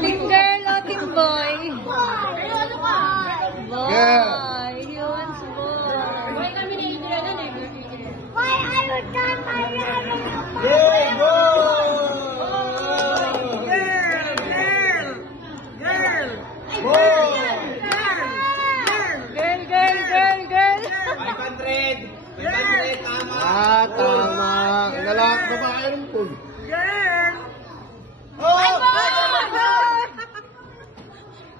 Team girl o team boy? Boy. He wants boy. Boy kami na Adrian na eh. Why I would come my Yeah, go! Girl. 500, tama. Tama. Lalaki, babae rin po. Girl! Oh!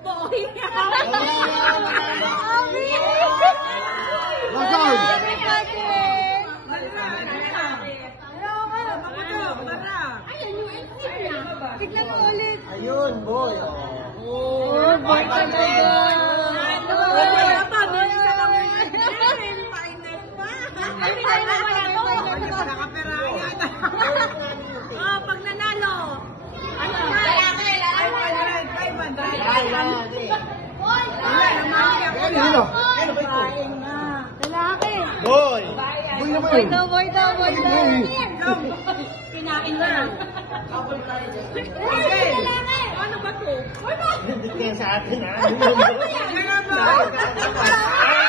Boy! Tignan mo ulit. Ayun, boy. Oh, boy Pag nanalo. Ano ba? Lalaki. Boy! Boy na ba yun? Boy daw. Kinain na. Ano ba to? Hindi kaya sa atin, ha? Ano ba?